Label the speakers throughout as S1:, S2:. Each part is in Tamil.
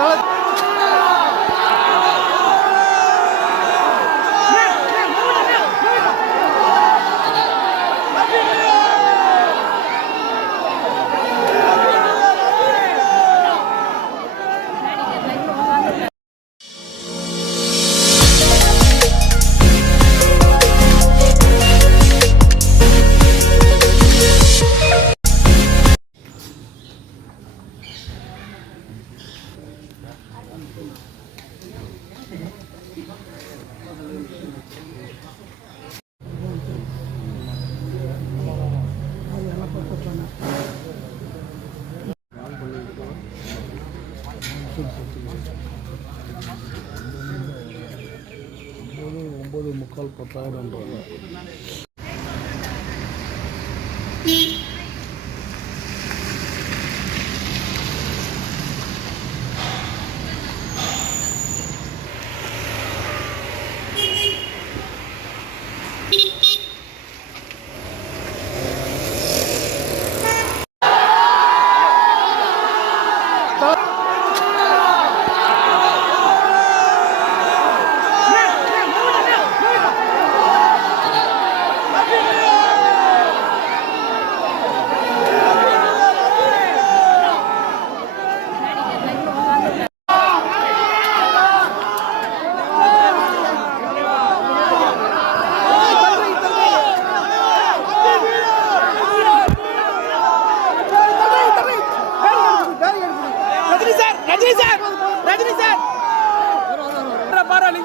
S1: Start. ముక్కలు పొట్టాయని అంటారు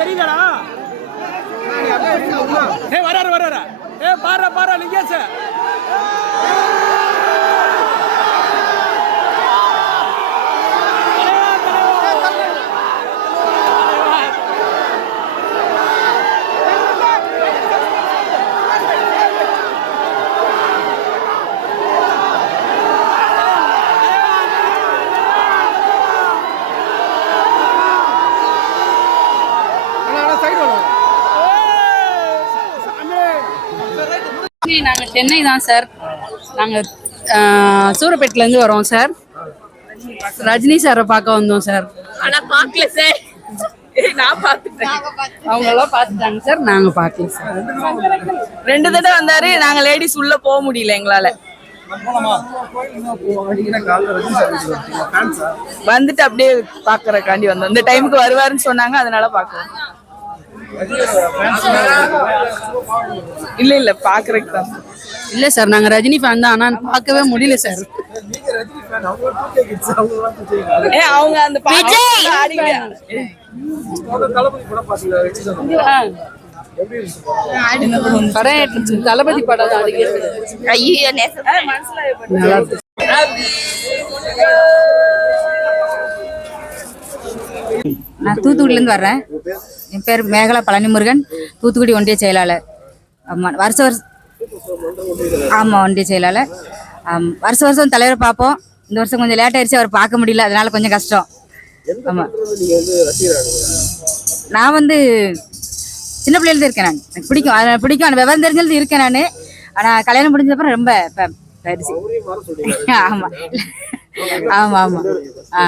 S1: தெரியுதாடா? ஏ வராரு வராரு. ஏ பாரு பாரு லிங்கேஷ்.
S2: நாங்கள் சென்னை தான் சார் நாங்கள் சூரப்பேட்டிலேருந்து வரோம் சார் ரஜினி சாரை பார்க்க வந்தோம் சார்
S3: ஆனா பாக்கல சார் நான் பாத்துட்டேன்
S2: அவங்களாம் பார்த்துட்டாங்க சார் நாங்கள் பார்க்கல சார்
S3: ரெண்டு தடவை வந்தாரு நாங்க லேடிஸ் உள்ள போக முடியல எங்களால. வந்துட்டு அப்படியே பாக்குறக்காண்டி வந்தோம். இந்த டைமுக்கு வருவாருன்னு சொன்னாங்க அதனால பாக்குறோம் இல்ல இல்ல பாக்குறதுக்கு தான்.
S2: இல்லை சார் நாங்கள் ரஜினி ஃபேன் தான் ஆனால் பார்க்கவே முடியல சார்.
S3: அவங்க அந்த
S2: தளபதி படம்
S4: நான் தூத்துக்குடியிலேருந்து வர்றேன். என் பேர் மேகலா பழனிமுருகன் தூத்துக்குடி ஒன்றிய செயலாளர். ஆமாம் வருஷ வருஷம் ஆமாம் ஒன்றிய செயலாளர். வருஷ வருஷம் தலைவரை பார்ப்போம். இந்த வருஷம் கொஞ்சம் லேட் ஆயிடுச்சு அவர் பார்க்க முடியல அதனால கொஞ்சம் கஷ்டம். ஆமாம் நான் வந்து சின்ன பிள்ளையில இருக்கேன் நான். எனக்கு பிடிக்கும். அதனால் பிடிக்கும் அந்த விவரம் தெரிஞ்சது இருக்கேன் நான். ஆனால் கல்யாணம் முடிஞ்சப்பறம் ரொம்ப ஆயிடுச்சு ஆமாம் ஆமாம் ஆமாம் ஆ.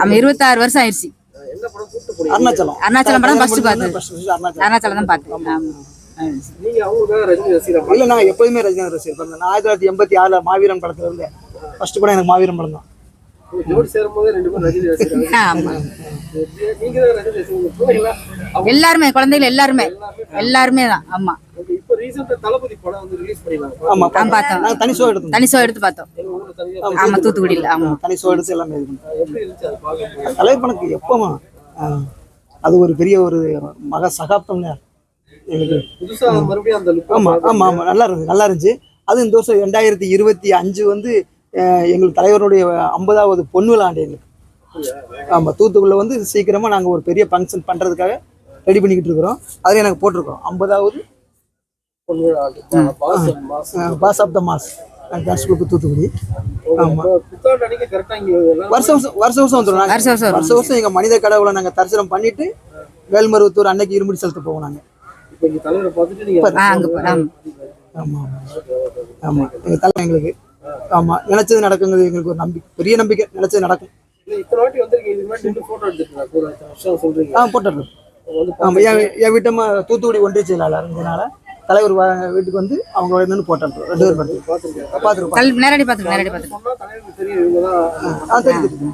S4: ஆமாம் இருபத்தாறு வருஷம் ஆயிடுச்சு.
S5: அருணாச்சலம்.
S4: அருணாச்சலம் படம் ஃபர்ஸ்ட் பார்த்தது அருணாச்சலம். தான் பார்த்தேன்.
S1: ரஜினி
S6: இல்லை நான் எப்போதுமே ரஜினிகாந்த் ரசிகர். நான் ஆயிரத்தி தொள்ளாயிரத்தி எண்பத்தி ஆறில் மாவீரன் படத்துல இருந்தேன். ஃபர்ஸ்ட் படம் எனக்கு மாவீரன் படம் தான்
S4: எல்லாருமே குழந்தைகள் எல்லாருமே. எல்லாருமே தான். ஆமா.
S6: தனி ஷோ எடுத்தோம்
S4: தனி ஷோ எடுத்து பார்த்தோம். ஆமா தூத்துக்குடியில். ஆமா.
S6: தனி ஷோ எடுத்து எல்லாமே பணக்கு எப்போமா அது ஒரு பெரிய ஒரு மக சகாப்தம்ங்க எங்களுக்கு
S1: புதுசா மறுபடியும் அந்த லுக்
S6: ஆமா ஆமா ஆமா. நல்லா இருந்துச்சு நல்லா இருந்துச்சு. அது இந்த வருஷம் ரெண்டாயிரத்தி இருபத்தி அஞ்சு வந்து எங்கள் தலைவருடைய ஐம்பதாவது பொன் விழா ஆண்டு எங்களுக்கு. ஆமா தூத்துக்குடியில் வந்து சீக்கிரமா நாங்க ஒரு பெரிய ஃபங்க்ஷன் பண்றதுக்காக ரெடி பண்ணிக்கிட்டு இருக்கிறோம். அதில் எனக்கு போட்டிருக்கோம் ஐம்பதாவது boss of the mass. Dance group Thoothukudi. வருஷம் வருஷம் வருஷம் வருஷம் வந்துடும் நாங்க.
S4: வருஷம் வருஷம்
S6: வருஷம் வருஷம் எங்க மனித கடவுளை நாங்க தரிசனம் பண்ணிட்டு வேல்மருவத்தூர் அன்னைக்கு இருமுடி செலுத்த போவோம் நாங்க.
S1: இப்ப இங்க தலைவரை பார்த்துட்டு நீங்க
S4: ஆ அங்க போ- ஆமா
S6: ஆமா. ஆமா. எங்க தலைவர் எங்களுக்கு ஆமா நினைச்சது நடக்குங்கிறது எங்களுக்கு ஒரு நம்பிக்கை. பெரிய நம்பிக்கை நினைச்சது நடக்கும். ஆ போட்டுடுறோம்
S1: வந்து
S6: ஆமா என் என் வீட்டம்மா தூத்துக்குடி ஒன்றிய செயலாளர் இருந்ததுனால தலைவர் வ- வீட்டுக்கு வந்து அவங்க நின்று போட்டுறோம் ரெண்டு பேரும் பார்த்து
S1: பாத்துருக்கேன்
S6: பார்த்துருப்போம்
S4: கல் நேரடி பார்த்துருக்கோம் நேரடி பார்த்துருக்கோம்
S6: ஆ தெரியுது